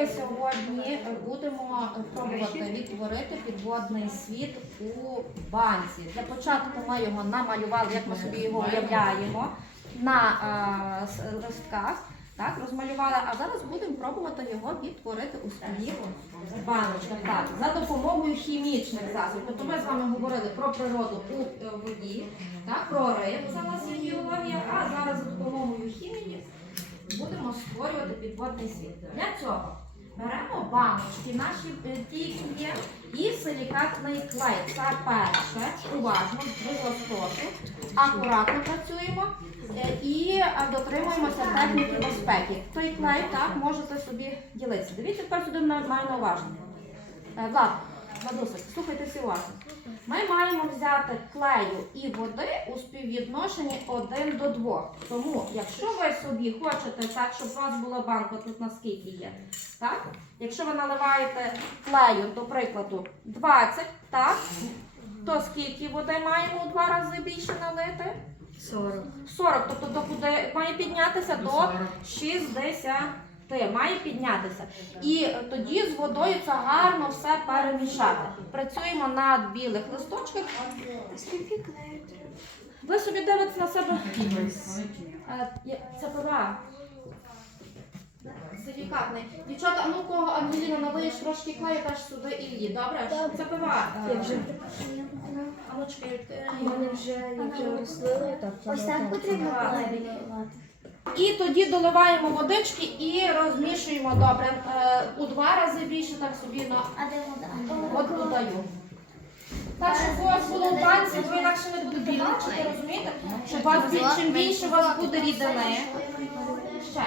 ми сьогодні будемо пробувати відтворити підводний світ у банці. Для початку ми його намалювали, як ми собі його уявляємо, на е, листках. Так, розмалювали, а зараз будемо пробувати його відтворити у своїх баночках. Так, за допомогою хімічних засобів. Тобто ми з вами говорили про природу у е, воді, так, про риб, це нас є біологія, а зараз за допомогою хімії будемо створювати підводний світ. Для цього беремо баночки, наші е, ті, є, і силікатний клей. Це перше, уважно, дуже розпрошу, акуратно працюємо е, і е, дотримуємося техніки безпеки. Той клей так можете собі ділитися. Дивіться, тепер сюди на уважно. Влад, Владусик, слухайте всі уважно. Ми маємо взяти клею і води у співвідношенні 1 до 2. Тому, якщо ви собі хочете так, щоб у вас була банка тут наскільки є, так? Якщо ви наливаєте клею, до прикладу, 20, так? То скільки води маємо у два рази більше налити? 40. 40, тобто до куди має піднятися до 60. Має піднятися. І тоді з водою це гарно все перемішати. Працюємо на білих листочках. Ви собі дивитесь на себе. Е, Це пива. Силікатний. Дівчата, а ну кого Ангеліна налиєш трошки клею теж сюди і її, добре? Це пива. Вже А ну чекай, відкрию. вже так Ось так потрібно. І тоді доливаємо водички і розмішуємо добре. Е, у два рази більше так собі на А де вода? Так, щоб у вас було в банці, бо інакше не буде білочити, розумієте? Щоб у вас бі- чим більше у вас буде рідини. Ще.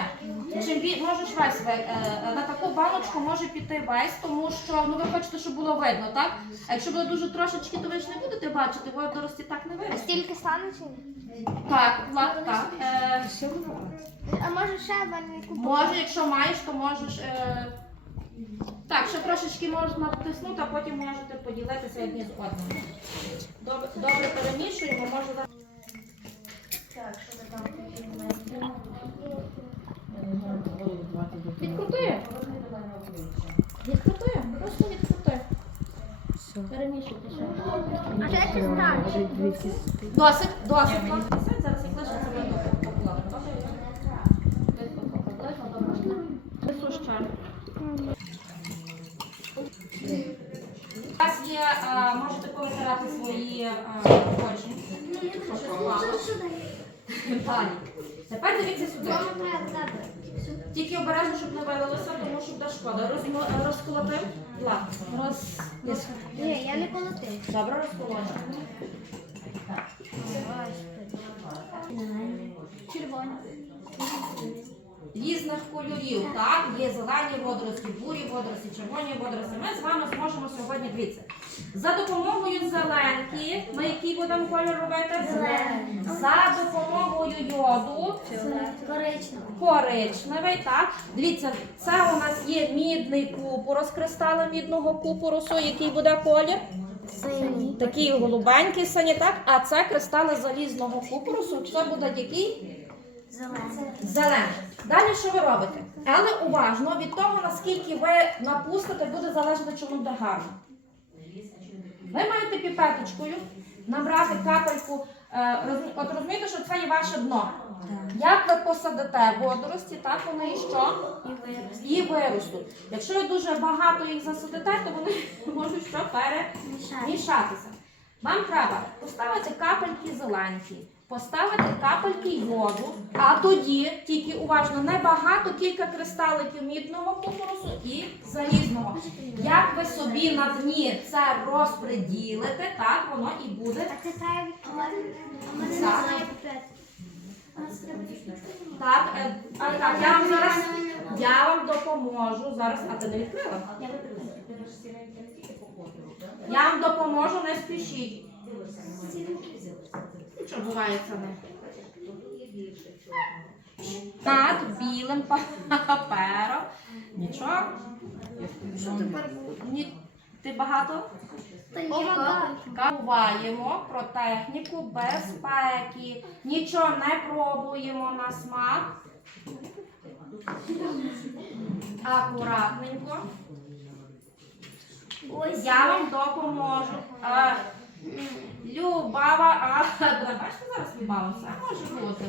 Чим бі... можеш весь ви- е, е, на таку баночку може піти весь, тому що ну ви хочете, щоб було видно, так? А якщо буде дуже трошечки, то ви ж не будете бачити, водорості так не А видно. стільки стане чи ні? Так, Влад, так. Е, А може ще купити? Може, якщо маєш, то можеш. Е... Так, ще трошечки можеш натиснути, а потім можете поділитися одні з одним. Добре, добре перемішуємо, може Так, що ти там? Відкрути. Відкрути, просто відкрути. Перемішуйте ще. А що ти знаєш? Досить, досить. Зараз покладемо. Несу ще. У вас є, можете повитирати свої очі. Тепер дивіться сюди. Тільки обережно, щоб не вилилося, тому що буде шкода. Розмо- Розколотив? Влад. Роз... Ні, я не колотив. Добре розколочив. Червоний. Різних кольорів, так? Є зелені водорості, бурі водорості, червоні водорості. Ми з вами зможемо сьогодні дивіться. За допомогою зеленки, на який будемо кольор робити? Зелений. За допомогою йоду. Коричневий. Коричневий, так. Дивіться, це у нас є мідний купорос, кристали мідного купоросу, який буде колір. Синій. Такий голубенький синій, так. А це кристали залізного купоросу. Це буде який? Зелений. Зелений. Далі що ви робите? Але уважно від того, наскільки ви напустите, буде залежати, чому буде гарно. Піпеточкою набрати капельку. е, От розумієте, що це є ваше дно. Як ви посадите водорості, так вони і що? І. І виростуть. Якщо ви дуже багато їх засадите, то вони можуть що перемішатися. Вам треба поставити капельки зеленки, поставити капельки йоду, а тоді тільки уважно небагато, кілька кристаликів мідного купоросу і залізного. Як ви собі на дні це розпреділите, так воно і буде. Так це треба відкривати. А. Так, е, а, я вам зараз я вам допоможу. Зараз, а ти не відкрила? Я вам допоможу, не спішіть. Буває це не? Над білим папером. Нічого. Що тепер? Ні. Ти багато? Кавуваємо про техніку безпеки. Нічого не пробуємо на смак. акуратненько. Я вам допоможу. А, Любава, а бачите зараз Любава? Все може бути.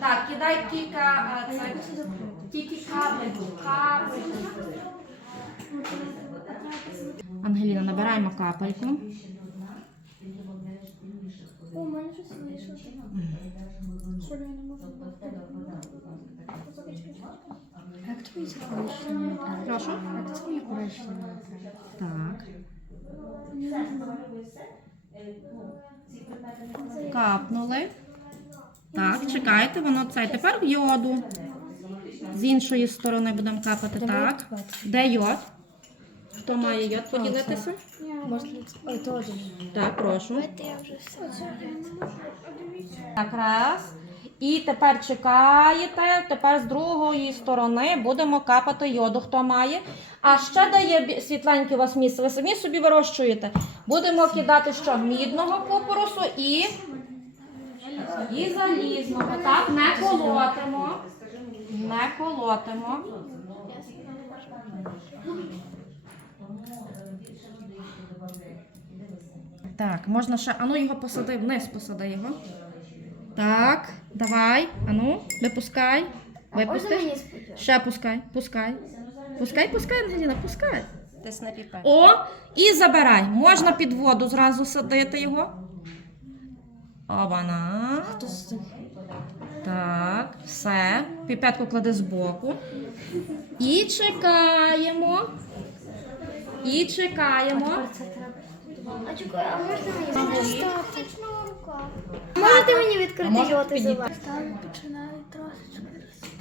Так, кидай кілька це, тільки капельку, капельку. Ангеліна, набираємо капельку. О, у мене щось вийшло. Що я не можу? Як твої коричневі? Прошу. Як твої коричневі? Так. Капнули. Так, чекайте, воно це. Тепер йоду. З іншої сторони будемо капати. Так. Де йод? Хто має йод поділитися? Можна Ой, теж. Так, прошу. Так, раз. І тепер чекаєте. Тепер з другої сторони будемо капати йоду, хто має. А ще дає світленьке у вас місце. Ви самі собі вирощуєте. Будемо кидати що? Мідного купоросу і, і залізного. Так, не колотимо. Не колотимо. Так, можна ще. Ану його посади, вниз посади його. Так, давай. Ану, випускай. Випустиш. Ще пускай, пускай. Пускай, пускай, Ангеліна, пускай. Тисни піпет. О, і забирай. Можна під воду зразу садити його. Обана. Так, все. Піпетку клади збоку. І чекаємо. І чекаємо. А чекай, а можна мені стати? Можете мені відкрити ти підійти? Там починає трошечки рости.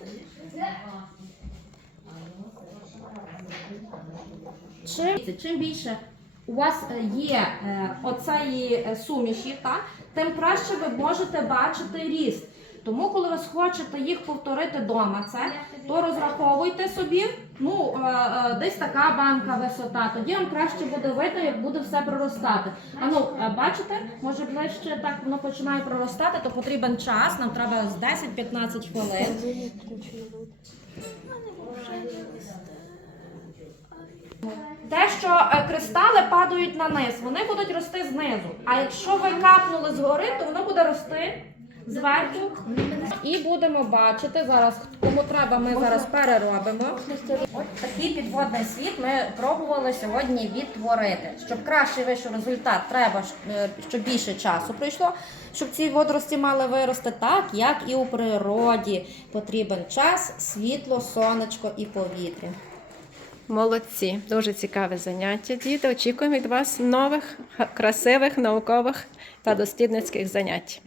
Чим, чим більше у вас е, є е, оцеї е, суміші, та, тим краще ви можете бачити ріст. Тому, коли ви хочете їх повторити вдома, це, то розраховуйте собі, ну, е, е, десь така банка висота. Тоді вам краще буде видно, як буде все проростати. А ну, е, бачите, може ближче так воно починає проростати, то потрібен час, нам треба з 10-15 хвилин. Те, що кристали падають на низ, вони будуть рости знизу. А якщо ви капнули згори, то воно буде рости зверху. І будемо бачити зараз, кому треба, ми зараз переробимо. От такий підводний світ ми пробували сьогодні відтворити. Щоб краще вийшов результат, треба е, щоб більше часу пройшло, щоб ці водорості мали вирости так, як і у природі. Потрібен час, світло, сонечко і повітря. Молодці, дуже цікаве заняття. Діти, очікуємо від вас нових, красивих, наукових та дослідницьких занять.